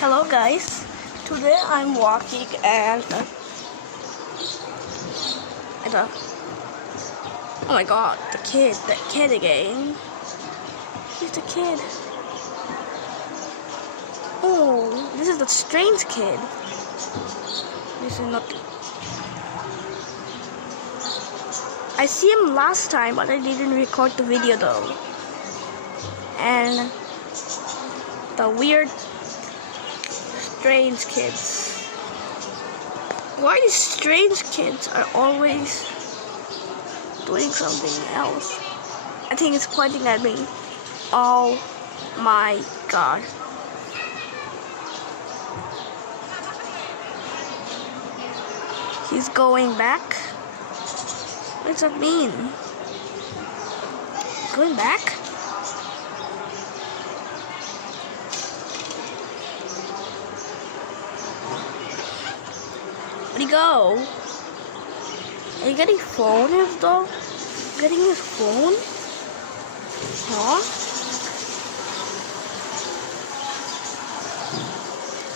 Hello guys, today I'm walking and oh my god, the kid again. He's the kid. Oh, this is the strange kid. This is not. I see him last time, but I didn't record the video though. And the weird strange kids. Why these strange kids are always doing something else? I think it's pointing at me. Oh my god. He's going back? What does that mean? Going back? Where'd he go? Are you getting phone though? Getting his phone? Huh?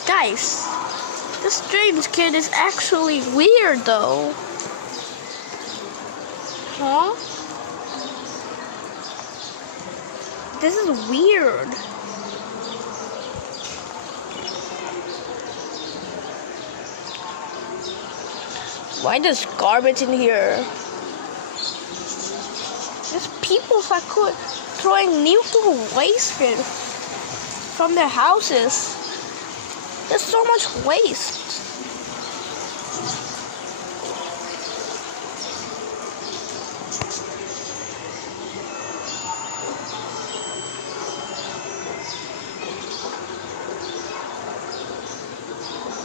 Guys, this strange kid is actually weird though. Huh? This is weird. Why there's garbage in here? There's people throwing nuclear waste here from their houses. There's so much waste.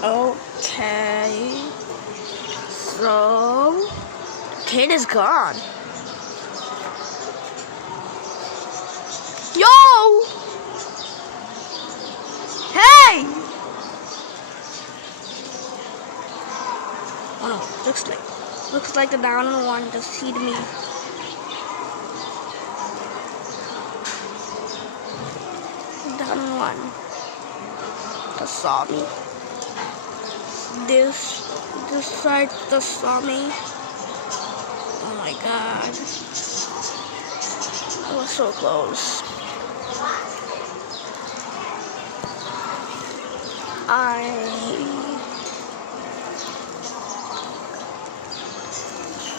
Okay. So, kid is gone. Yo! Hey! Oh, looks like the down one just see me. Down one just saw me. This side just saw me. Oh my god. I was so close.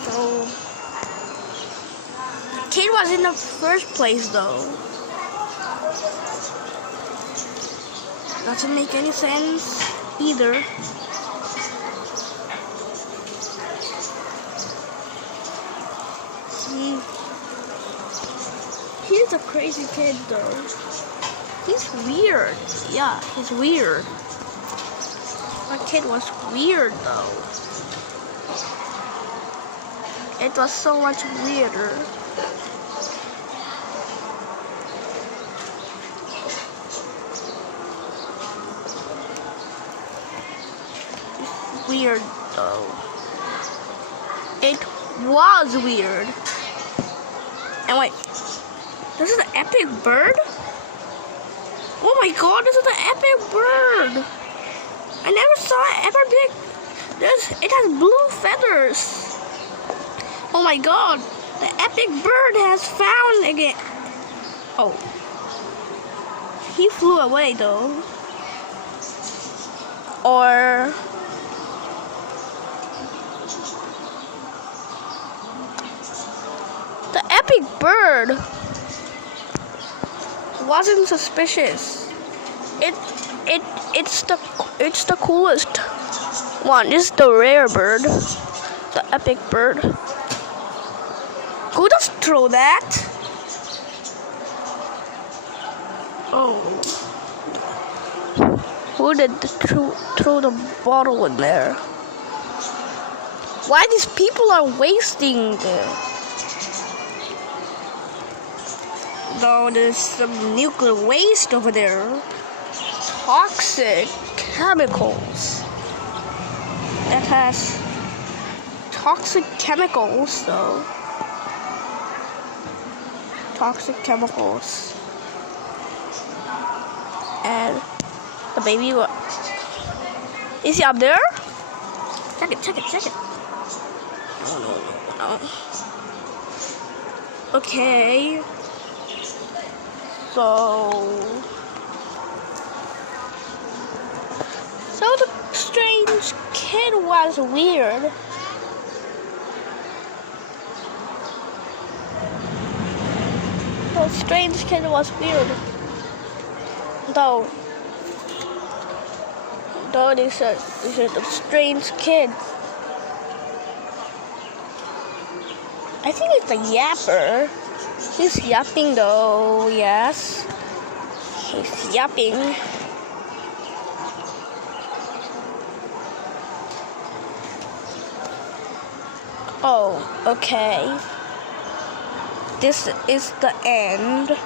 So kid was in the first place though. Doesn't make any sense either. He's a crazy kid though. He's weird. Yeah, he's weird. My kid was weird though. It was so much weirder. It's weird though. It was weird. And wait. This is an epic bird? Oh my god, this is an epic bird! I never saw it ever big. It has blue feathers. Oh my god, the epic bird has found again. Oh. He flew away though. Or the epic bird wasn't suspicious. It's the coolest one. This is the rare bird, the epic bird. Who just throw that? Oh, who did throw the bottle in there? Why these people are wasting the? Though there's some nuclear waste over there. Toxic chemicals. That has toxic chemicals though. Toxic chemicals. And the baby. Is he up there? Check it, check it, check it. No, no, no, no. Okay. So the strange kid was weird. The strange kid was weird. Though this is a strange kid. I think it's a yapper. He's yapping though, yes. He's yapping. Oh, okay. This is the end.